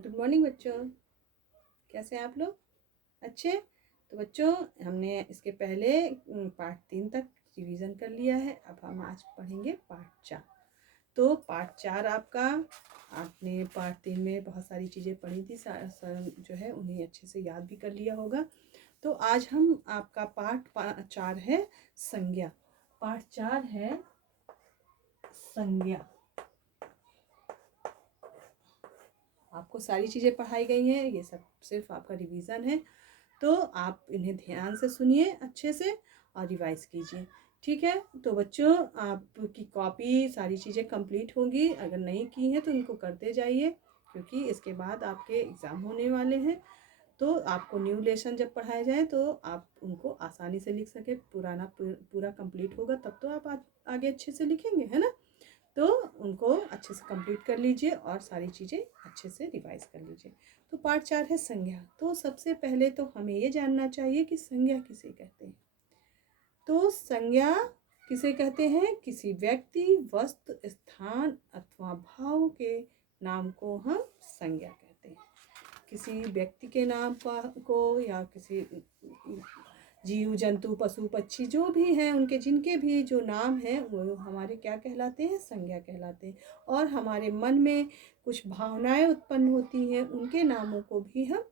Good morning बच्चों। कैसे हैं आप लोग? अच्छे। तो बच्चों, हमने इसके पहले पार्ट 3 तक रिवीजन कर लिया है। अब हम आज पढ़ेंगे पार्ट 4। तो पार्ट 4 आपका, आपने पार्ट 3 में बहुत सारी चीज़ें पढ़ी थी, जो है उन्हें अच्छे से याद भी कर लिया होगा। तो आज हम आपका पार्ट 4 है संज्ञा। पार्ट 4 है संज्ञा। आपको सारी चीज़ें पढ़ाई गई हैं, ये सब सिर्फ आपका रिवीजन है। तो आप इन्हें ध्यान से सुनिए अच्छे से और रिवाइज कीजिए, ठीक है? तो बच्चों, आपकी कॉपी सारी चीज़ें कंप्लीट होंगी। अगर नहीं की हैं तो उनको करते जाइए, क्योंकि इसके बाद आपके एग्ज़ाम होने वाले हैं। तो आपको न्यू लेसन जब पढ़ाया जाए तो आप उनको आसानी से लिख सके। पूरा कंप्लीट होगा तब तो आप आगे अच्छे से लिखेंगे, है ना? तो उनको अच्छे से कंप्लीट कर लीजिए और सारी चीज़ें अच्छे से रिवाइज कर लीजिए। तो पार्ट 4 है संज्ञा। तो सबसे पहले तो हमें ये जानना चाहिए कि संज्ञा किसे कहते हैं। तो संज्ञा किसे कहते हैं? किसी व्यक्ति, वस्तु, स्थान अथवा भाव के नाम को हम संज्ञा कहते हैं। किसी व्यक्ति के नाम को या किसी जीव जंतु पशु पक्षी जो भी हैं, उनके जिनके भी जो नाम हैं वो हमारे क्या कहलाते हैं? संज्ञा कहलाते हैं। और हमारे मन में कुछ भावनाएं उत्पन्न होती हैं, उनके नामों को भी हम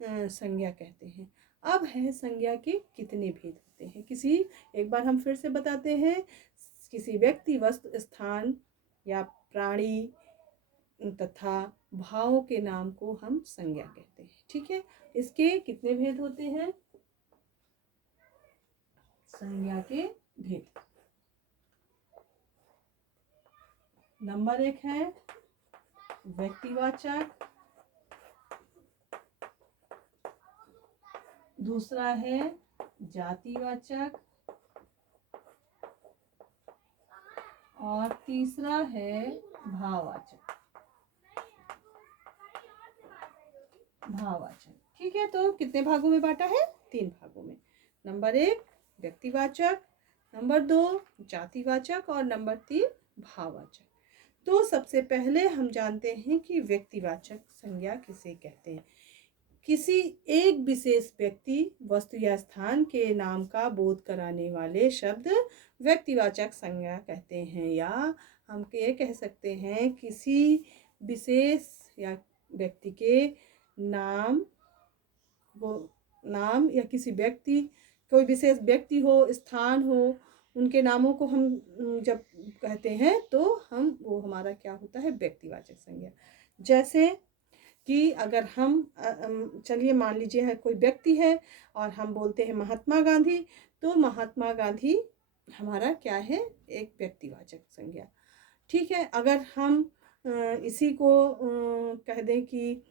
संज्ञा कहते हैं। अब है संज्ञा के कितने भेद होते हैं। एक बार हम फिर से बताते हैं। किसी व्यक्ति, वस्तु, स्थान या प्राणी तथा भाव के नाम को हम संज्ञा कहते हैं, ठीक है? इसके कितने भेद होते हैं? संज्ञा के भेद। नंबर 1 है व्यक्तिवाचक, दूसरा है जातिवाचक और तीसरा है भाववाचक। ठीक है। तो कितने भागों में बांटा है? 3 भागों में। नंबर 1 व्यक्तिवाचक, नंबर 2 जातिवाचक और नंबर 3 भाववाचक। तो सबसे पहले हम जानते हैं कि व्यक्तिवाचक संज्ञा किसे कहते हैं। किसी एक विशेष व्यक्ति, वस्तु या स्थान के नाम का बोध कराने वाले शब्द व्यक्तिवाचक संज्ञा कहते हैं। या हम ये कह सकते हैं किसी विशेष या व्यक्ति के नाम या किसी व्यक्ति, कोई विशेष व्यक्ति हो, स्थान हो, उनके नामों को हम जब कहते हैं तो वो हमारा क्या होता है? व्यक्तिवाचक संज्ञा। जैसे कि अगर हम चलिए मान लीजिए है कोई व्यक्ति है और हम बोलते हैं महात्मा गांधी, तो महात्मा गांधी हमारा क्या है? एक व्यक्तिवाचक संज्ञा, ठीक है। अगर हम इसी को कह दें कि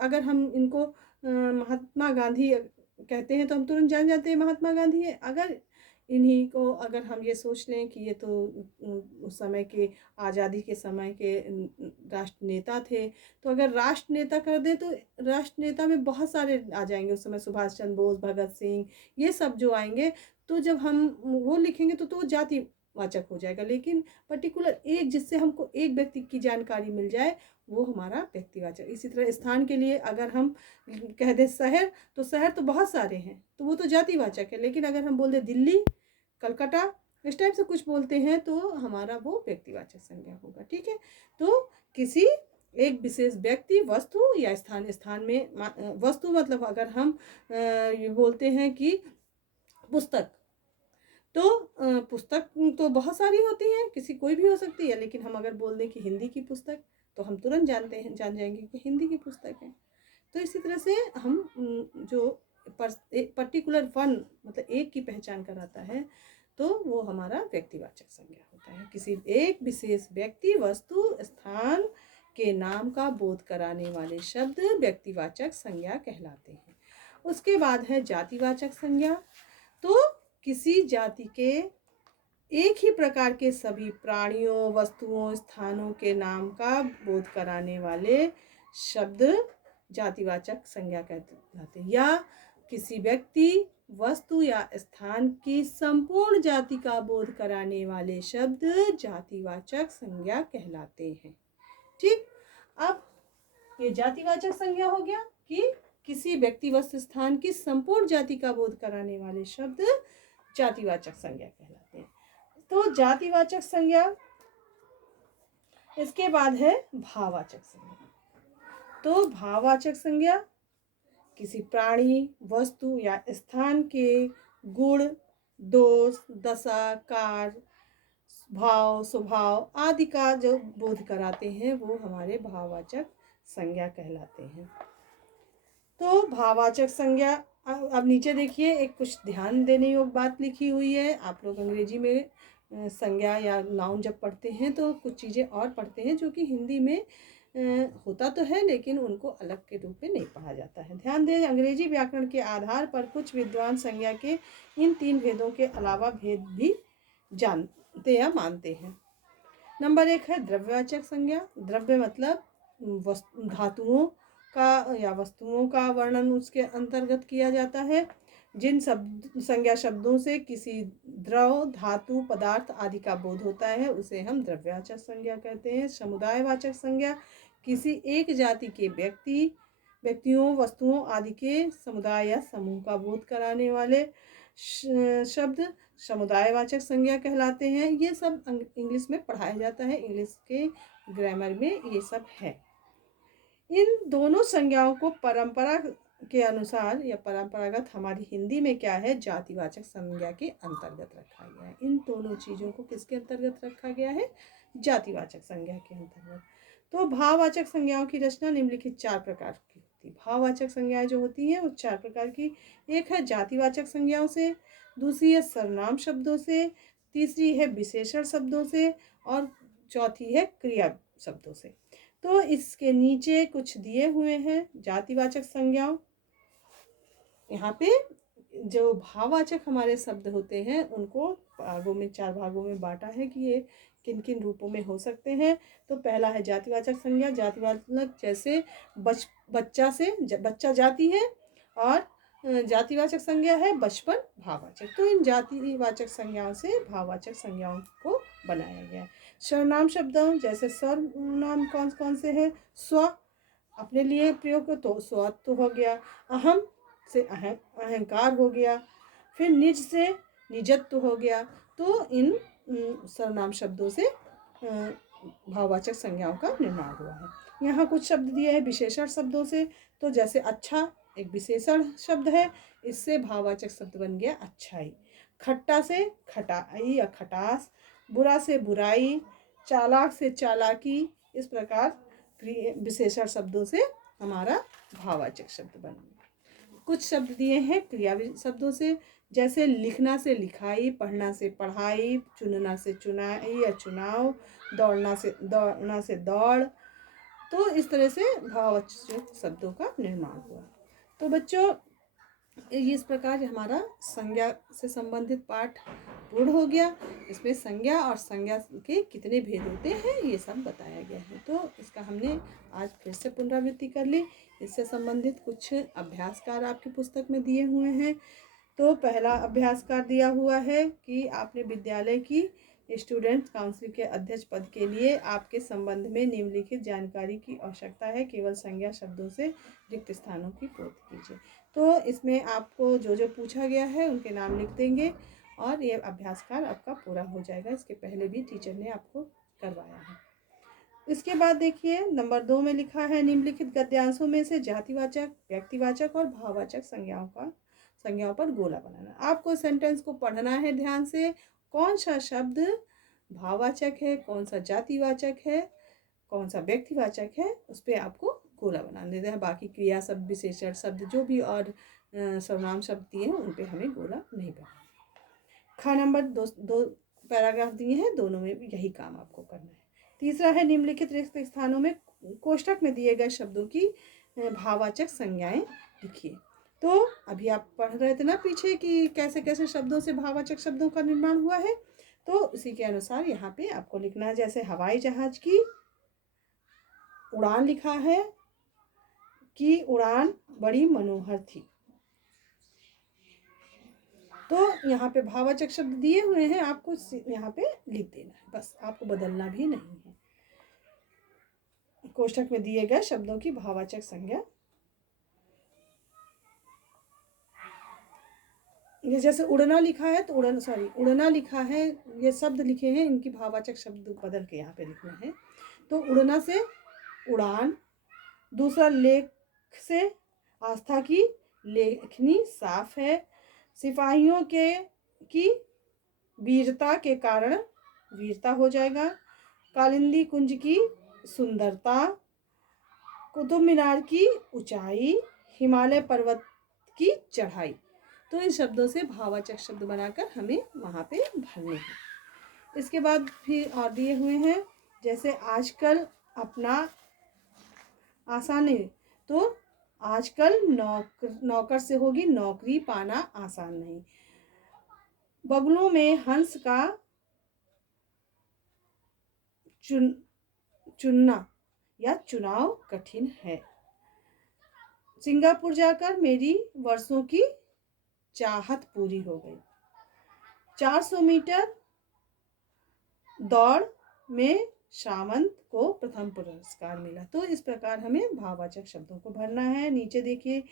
अगर हम इनको महात्मा गांधी कहते हैं तो हम तुरंत जान जाते हैं महात्मा गांधी है। अगर इन्हीं को अगर हम ये सोच लें कि ये तो उस समय के, आज़ादी के समय के राष्ट्र नेता थे, तो अगर राष्ट्र नेता कर दें तो राष्ट्र नेता में बहुत सारे आ जाएंगे उस समय, सुभाष चंद्र बोस, भगत सिंह, ये सब जो आएंगे। तो जब हम वो लिखेंगे तो जाति वाचक हो जाएगा। लेकिन पर्टिकुलर एक, जिससे हमको एक व्यक्ति की जानकारी मिल जाए, वो हमारा व्यक्तिवाचक। इसी तरह स्थान के लिए अगर हम कह दें शहर, तो शहर तो बहुत सारे हैं तो वो तो जातिवाचक है। लेकिन अगर हम बोल दें दिल्ली, कलकत्ता, इस टाइप से कुछ बोलते हैं तो हमारा वो व्यक्तिवाचक संज्ञा होगा, ठीक है। तो किसी एक विशेष व्यक्ति, वस्तु या स्थान में वस्तु मतलब अगर हम ये बोलते हैं कि पुस्तक, तो पुस्तक तो बहुत सारी होती हैं, किसी कोई भी हो सकती है। लेकिन हम अगर बोल दें कि हिंदी की पुस्तक, तो हम तुरंत जान जाएंगे कि हिंदी की पुस्तक है। तो इसी तरह से हम जो पर्टिकुलर वन मतलब एक की पहचान कराता है, तो वो हमारा व्यक्तिवाचक संज्ञा होता है। किसी एक विशेष व्यक्ति, वस्तु, स्थान के नाम का बोध कराने वाले शब्द व्यक्तिवाचक संज्ञा कहलाते हैं। उसके बाद है जातिवाचक संज्ञा। तो किसी जाति के एक ही प्रकार के सभी प्राणियों, वस्तुओं, स्थानों के नाम का बोध कराने वाले शब्द जातिवाचक संज्ञा कहलाते हैं। या किसी व्यक्ति, वस्तु या स्थान की संपूर्ण जाति का बोध कराने वाले शब्द जातिवाचक संज्ञा कहलाते हैं, ठीक। अब ये जातिवाचक संज्ञा हो गया कि किसी व्यक्ति वस्तु स्थान की संपूर्ण जाति का बोध कराने वाले शब्द जातिवाचक संज्ञा कहलाते हैं। तो जातिवाचक संज्ञा, इसके बाद है भाववाचक संज्ञा। तो भाववाचक संज्ञा किसी प्राणी, वस्तु या स्थान के गुण, दोष, दशा, कार्य, भाव, स्वभाव आदि का जो बोध कराते हैं वो हमारे भाववाचक संज्ञा कहलाते हैं। तो भाववाचक संज्ञा, अब नीचे देखिए एक कुछ ध्यान देने योग्य बात लिखी हुई है। आप लोग अंग्रेजी में संज्ञा या नाउन जब पढ़ते हैं तो कुछ चीज़ें और पढ़ते हैं जो कि हिंदी में होता तो है लेकिन उनको अलग के रूप में नहीं पढ़ा जाता है। ध्यान दें, अंग्रेजी व्याकरण के आधार पर कुछ विद्वान संज्ञा के इन 3 भेदों के अलावा भेद भी जानते या मानते हैं। नंबर 1 है द्रव्यवाचक संज्ञा। द्रव्य मतलब धातुओं का या वस्तुओं का वर्णन उसके अंतर्गत किया जाता है। जिन संज्ञा शब्दों से किसी द्रव, धातु, पदार्थ आदि का बोध होता है उसे हम द्रव्यवाचक संज्ञा कहते हैं। समुदायवाचक संज्ञा किसी एक जाति के व्यक्तियों, वस्तुओं आदि के समुदाय या समूह का बोध कराने वाले शब्द समुदायवाचक संज्ञा कहलाते हैं। ये सब इंग्लिश में पढ़ाया जाता है, इंग्लिश के ग्रामर में ये सब है। इन दोनों संज्ञाओं को परंपरा के अनुसार या परंपरागत हमारी हिंदी में क्या है, जातिवाचक संज्ञा के अंतर्गत रखा गया है। इन दोनों चीज़ों को किसके अंतर्गत रखा गया है, जातिवाचक संज्ञा के अंतर्गत। तो भाववाचक संज्ञाओं की रचना निम्नलिखित 4 प्रकार की होती है। भाववाचक संज्ञाएं जो होती हैं वो 4 प्रकार की, एक है जातिवाचक संज्ञाओं से, दूसरी है सर्वनाम शब्दों से, तीसरी है विशेषण शब्दों से और चौथी है क्रिया शब्दों से। तो इसके नीचे कुछ दिए हुए हैं जातिवाचक संज्ञाओं। यहाँ पे जो भाववाचक हमारे शब्द होते हैं उनको भागों में 4 भागों में बांटा है कि ये किन किन रूपों में हो सकते हैं। तो पहला है जातिवाचक संज्ञा। जातिवाचक जैसे बच्चा से बच्चा जाति है और जातिवाचक संज्ञा है बचपन भाववाचक। तो इन जातिवाचक संज्ञाओं से भाववाचक संज्ञाओं को बनाया गया है। सर्वनाम शब्दों जैसे सर्वनाम कौन कौन से हैं, स्व अपने लिए प्रयोग तो स्वत्व हो गया, अहम से अहंकार हो गया, फिर निज से निजत्व हो गया। तो इन सर्वनाम शब्दों से भाववाचक संज्ञाओं का निर्माण हुआ है। यहाँ कुछ शब्द दिए हैं विशेषण शब्दों से। तो जैसे अच्छा एक विशेषण शब्द है, इससे भाववाचक शब्द बन गया अच्छाई। खट्टा से खटाई या खटास, बुरा से बुराई, चालाक से चालाकी। इस प्रकार विशेषण शब्दों से हमारा भाववाचक शब्द बन गया। कुछ शब्द दिए हैं क्रिया शब्दों से, जैसे लिखना से लिखाई, पढ़ना से पढ़ाई, चुनना से चुनाई या चुनाव, दौड़ना से दौड़। तो इस तरह से भाववाचक शब्दों का निर्माण हुआ। तो बच्चों इस प्रकार हमारा संज्ञा से संबंधित पाठ पूर्ण हो गया। इसमें संज्ञा और संज्ञा के कितने भेद होते हैं ये सब बताया गया है। तो इसका हमने आज फिर से पुनरावृत्ति कर ली। इससे संबंधित कुछ अभ्यासकार आपकी पुस्तक में दिए हुए हैं। तो पहला अभ्यासकार दिया हुआ है कि आपने विद्यालय की स्टूडेंट काउंसिल के अध्यक्ष पद के लिए आपके संबंध में निम्नलिखित जानकारी की आवश्यकता है, केवल संज्ञा शब्दों से रिक्त स्थानों की पूर्ति कीजिए। तो इसमें आपको जो जो पूछा गया है उनके नाम लिख देंगे और ये अभ्यासकार आपका पूरा हो जाएगा। इसके पहले भी टीचर ने आपको करवाया है। इसके बाद देखिए नंबर 2 में लिखा है निम्नलिखित गद्यांशों में से जातिवाचक, व्यक्तिवाचक और भाववाचक संज्ञाओं पर गोला बनाना। आपको सेंटेंस को पढ़ना है ध्यान से, कौन सा शब्द भाववाचक है, कौन सा जातिवाचक है, कौन सा व्यक्तिवाचक है, उस पर आपको गोला बना देना है। बाकी क्रिया शब्द, विशेषण शब्द जो भी और सर्वनाम शब्द दिए हैं उन पे हमें गोला नहीं बनाना। खा नंबर 2 पैराग्राफ दिए हैं, दोनों में भी यही काम आपको करना है। तीसरा है निम्नलिखित रिक्त स्थानों में कोष्ठक में दिए गए शब्दों की भाववाचक संज्ञाएं लिखिए। तो अभी आप पढ़ रहे थे ना पीछे कि कैसे कैसे शब्दों से भाववाचक शब्दों का निर्माण हुआ है, तो उसी के अनुसार यहाँ पे आपको लिखना है। जैसे हवाई जहाज की उड़ान लिखा है कि उड़ान बड़ी मनोहर थी। तो यहाँ पे भाववाचक शब्द दिए हुए हैं, आपको यहाँ पे लिख देना है, बस आपको बदलना भी नहीं है। कोष्ठक में दिए गए शब्दों की भाववाचक संज्ञा। ये जैसे उड़ना लिखा है तो उड़ना लिखा है, ये शब्द लिखे हैं, इनकी भाववाचक शब्द बदल के यहाँ पे लिखना है। तो उड़ना से उड़ान, दूसरा लेख से आस्था की लेखनी साफ है, सिपाहियों की वीरता के कारण वीरता हो जाएगा, कालिंदी कुंज की सुंदरता, कुतुब मीनार की ऊंचाई, हिमालय पर्वत की चढ़ाई। तो इन शब्दों से भाववाचक शब्द बनाकर हमें वहाँ पे भरने हैं। इसके बाद फिर और दिए हुए हैं, जैसे आजकल अपना आसान है, तो आजकल नौकर से होगी नौकरी पाना आसान नहीं, बगलों में हंस का चुनना या चुनाव कठिन है, सिंगापुर जाकर मेरी वर्षों की चाहत पूरी हो गई, 400 मीटर दौड़ में सामंत को प्रथम पुरस्कार मिला। तो इस प्रकार हमें भाववाचक शब्दों को भरना है। नीचे देखिए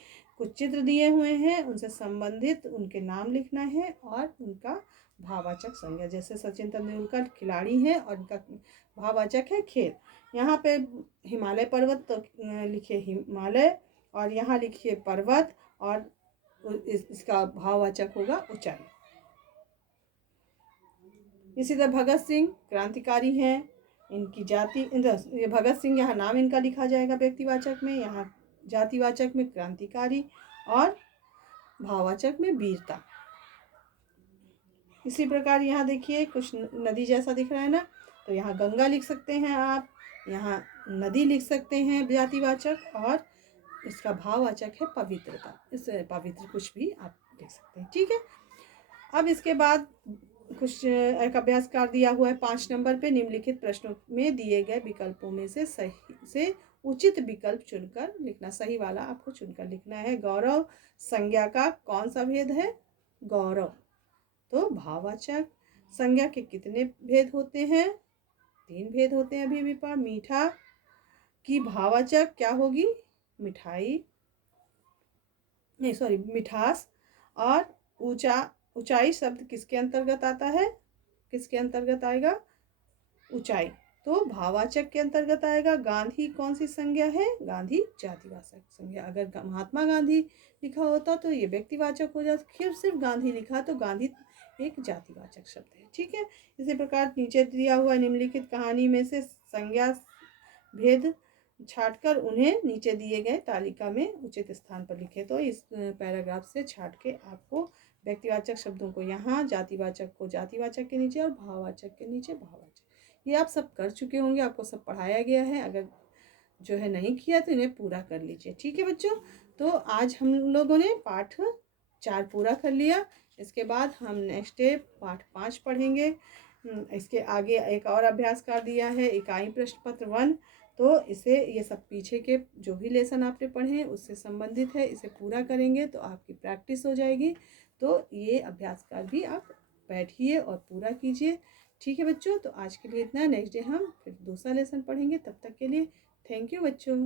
कुछ चित्र दिए हुए हैं, उनसे संबंधित उनके नाम लिखना है और उनका भाववाचक संज्ञा। जैसे सचिन तेंदुलकर खिलाड़ी हैं और उनका भाववाचक है खेल। यहाँ पे हिमालय पर्वत तो लिखिए हिमालय, और यहाँ लिखिए पर्वत, और इसका भाववाचक होगा ऊंचाई। इसी तरह भगत सिंह क्रांतिकारी हैं, इनकी जाति, ये भगत सिंह यहाँ नाम इनका लिखा जाएगा व्यक्तिवाचक में, यहाँ जातिवाचक में क्रांतिकारी और भाववाचक में वीरता। इसी प्रकार यहाँ देखिए कुछ नदी जैसा दिख रहा है ना, तो यहाँ गंगा लिख सकते हैं आप, यहाँ नदी लिख सकते हैं जातिवाचक, और इसका भाववाचक है पवित्रता। इससे पवित्र कुछ भी आप लिख सकते हैं। ठीक है, अब इसके बाद कुछ एक अभ्यास कार्य दिया हुआ है 5 नंबर पे। निम्नलिखित प्रश्नों में दिए गए विकल्पों में से सही से उचित विकल्प चुनकर लिखना, सही वाला आपको चुनकर लिखना है। गौरव संज्ञा का कौन सा भेद है? गौरव तो भाववाचक। संज्ञा के कितने भेद होते हैं? 3 भेद होते हैं। अभी भी पढ़ा। मीठा की भाववाचक क्या होगी? मिठाई, नहीं सॉरी मिठास। और ऊंचाई शब्द किसके अंतर्गत आता है? किसके अंतर्गत आएगा? ऊंचाई तो भाववाचक के अंतर्गत आएगा। गांधी कौन सी संज्ञा है? गांधी जातिवाचक संज्ञा। अगर महात्मा गांधी लिखा होता तो ये व्यक्तिवाचक हो जाता, सिर्फ गांधी लिखा तो गांधी एक जातिवाचक शब्द है। ठीक है, इसी प्रकार नीचे दिया हुआ निम्नलिखित कहानी में से संज्ञा भेद छाटकर उन्हें नीचे दिए गए तालिका में उचित स्थान पर लिखे। तो इस पैराग्राफ से छाट के आपको व्यक्तिवाचक शब्दों को यहाँ, जातिवाचक को जातिवाचक के नीचे और भाववाचक के नीचे भाववाचक, ये आप सब कर चुके होंगे, आपको सब पढ़ाया गया है। अगर जो है नहीं किया तो इन्हें पूरा कर लीजिए। ठीक है बच्चों, तो आज हम लोगों ने पाठ 4 पूरा कर लिया। इसके बाद हम नेक्स्ट डे पाठ 5 पढ़ेंगे। इसके आगे एक और अभ्यास कर दिया है, इकाई प्रश्न पत्र 1। तो इसे, ये सब पीछे के जो भी लेसन आपने पढ़े हैं उससे संबंधित है, इसे पूरा करेंगे तो आपकी प्रैक्टिस हो जाएगी। तो ये अभ्यास कर भी आप बैठिए और पूरा कीजिए। ठीक है बच्चों, तो आज के लिए इतना। नेक्स्ट डे हम फिर दूसरा लेसन पढ़ेंगे। तब तक के लिए थैंक यू बच्चों।